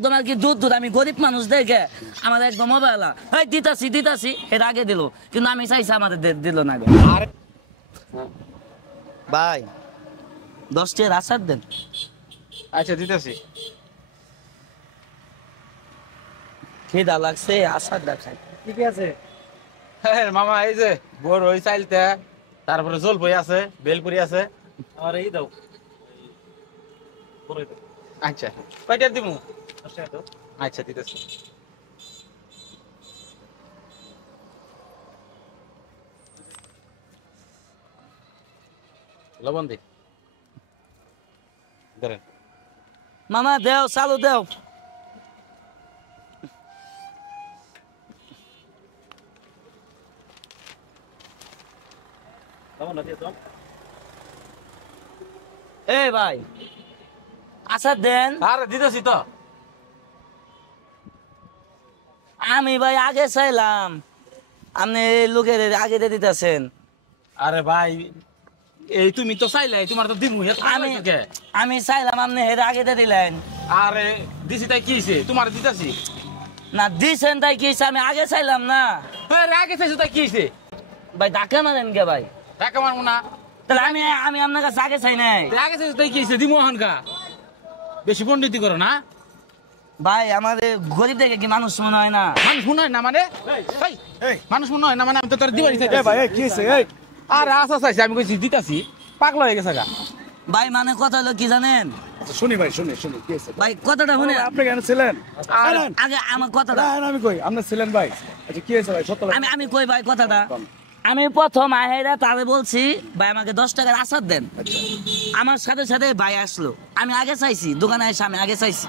তোমার কি দুধ দুধ আমি গরিব মানুষ দেখে আমাদের একদম অবহেলা এই দিতাছি এর আগে দিল কিন্তু আমি চাইছি আমাদের দিল না ভাই 10 টাকার আচার দেন। আচ্ছা দিতেছি। খিদা লাগছে আচার দেখাই ঠিক আছে। হ্যাঁ মামা এই যে বড় ওই চাইলতে তারপরে জলপই আছে বেলপুরি আছে আর এই দাও। আচ্ছা কয়টা দিমু? আচ্ছা দিতেছি। লবণ দি ধরেন মামা দেও চালু দেও। এই ভাই আচার দেন। আরে দিতেছি তো। আমি ভাই আগে চাইলাম আপনি লোকের আগে দিয়ে দিতেছেন। আরে ভাই এই তুমি তো চাইলে তোমার তো দিমু আমি চাইলাম আপনি হের আগে দিয়ে দিলেন। আরে দিছি তাই কি হইছে তোমার দিতেছি না দিছেন তাই কি হইছে? আমি আগে চাইলাম না। আগে চাইছো তাই কি হইছে? ভাই ধাক্কা মারেন কে ভাই? টাকা মারবো না। তাহলে আমি আপনার কাছে আগে চাই নাই। আগে চাইছো তাই কি হইছে? দিমু হনকা বেশি পণ্ডিতি করো না ভাই। আমাদের গরিব দেখে কি মানুষ মনে হয় না? মানুষ মনে হয় না মানে মানুষ মনে হয় না মানে আমি তো তোর দিবাই চাইছি। আর আশা চাইছি আমি কইছি দিতাছি পাগলা হয়ে গেছে গা ভাই। মানে কথা হলো কি জানেন? শুনি ভাই শুনি কি আছে ভাই কথাটা শুনে আপনি কেন ছিলেন আগে আমার কথাটা আমি কই আপনি ছিলেন ভাই। আচ্ছা কি আছে ভাই? সত্য আমি কই ভাই কথাটা। আমি প্রথম আহেরা তারে বলছি ভাই আমাকে 10 টাকার আচার দেন। আমার সাথে সাথে ভাই আসলো। আমি আগে চাইছি দোকানে এসে আমি আগে চাইছি।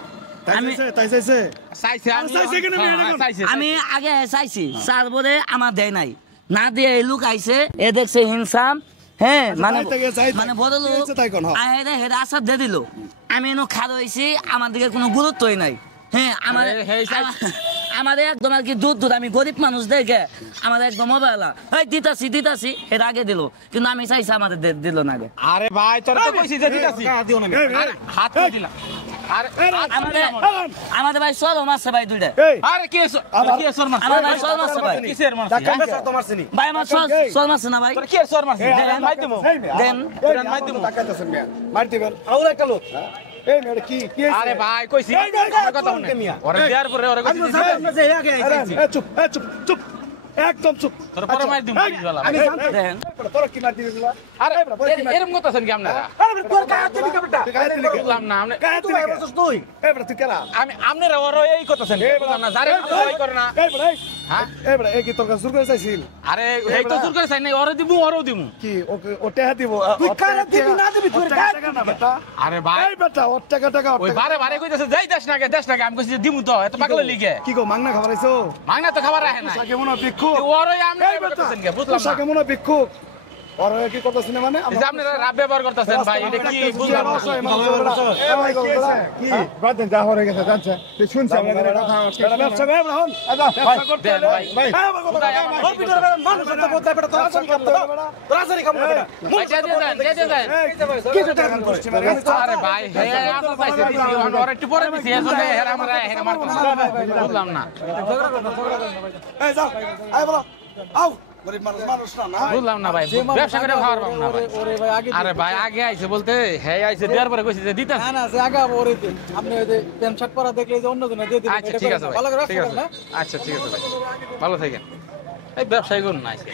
আমি আগে চাইছি তারপরে আমার দেয় নাই না দিয়ে এই লোক আইছে এ দেখছে হিংসাম। হ্যাঁ মানে বড় লোক আহেরা হেরা আচার দিয়ে দিল। আমি এনে খাওয়া হয়েছি আমার দিকে কোনো গুরুত্বই নাই। হ্যাঁ আমাদের একদম আর কি দুধ আমি গরিব মানুষ দেখে আমাদের একদম অবহেলা এই দিতাছি এর আগে দিল কিন্তু আমি চাইছি আমাদের দিল না। আরে ভাই তোর তো কইছি যে দিতাছি হাত দিলাম। আমাদের ভাই শরম আছে ভাই দুইটা। আরে কি শরম আছে? আমার ভাই শরম আছে ভাই। কিসের মাছ? ভাই আমার শরম আছে না ভাই? তোর কি শরম আছে? মাই দিমু দেন মাই দিমু টাকাইতেছেন মিয়া মার দিবেন আউলা একটা লোক। এই মেরে কি আরে ভাই কইছি কথা শুনে ওরে দেয়ার পরে ওরে কইছি চুপ চুপ একদম চুপ। তোর পরে মার দিমু আমি দেন তোর কি মার দিবি? আরে এরকম কথা শুন কি আপনারা? আরে তোর কাজ দিবি কাপটা বললাম না আপনি কাজ দিবি বলছস তুই এবড়া তুই কেলা আমি আপনারা ওর এই কথা শুন বললাম না যারে ওই করে না এবড়া হ্যাঁ এবড়া এই কি তোর কাছে জোর করে চাইছিল? আরে এই তো জোর করে চাই নাই ওরে দিমু ওরও দিমু কি ওকে ও টাকা দিব তুই কারা দিবি না দিবি তোর টাকা না বেটা। আরে ভাই এই বেটা ওর টাকা ওই বারে কইতাছে যাই দেশ না আমি কইছি দিমু তো এত পাগলা লিগে কি গো মাংনা খাবারাইছো? মাংনা তো খাবার রাখে না সাকে মনে ভিক্ষু ওরই আমরা করতেছেন কি বুঝলাম না সাকে মনে ভিক্ষু আর কি করতেছেন মানে এই যে আপনারা রাব ব্যবহার করতেছেন ভাই এটা কি বুঝলাম না কি বাদেন যা হয়ে গেছে জানছ তুই শুনছ আমাদের কথা ব্যবসা ভাই রাহুল ব্যবসা করতে ভাই ওর ভিতরে মানুষ তো বলতে পারে তো আসল করতে তোর আসল কাম করে ভাই যা কি টাকা করছিস আরে ভাই হে আসল পাইছে দিছি ওর একটু পরে দিছি এজন্য হেরা আমরা হেরা মারতাম বুঝলাম না এই যাও আই বলো আও গরিব মানুষ না বুঝলাম না ভাই ব্যবসা করে খাওয়ার পাবো না ভাই। আরে ভাই আগে আইছে বলতে হ্যাঁ আইছে দেওয়ার পরে কইছে যে দিতা না না সে আগে ওরে আপনি ওই যে প্যান্ট শার্ট পরা দেখলে যে অন্য জনে দিয়ে দিবেন। আচ্ছা ঠিক আছে ভাই ঠিক আছে আচ্ছা ঠিক আছে ভাই ভালো থাকেন এই ব্যবসায়ী করুন না আজকে।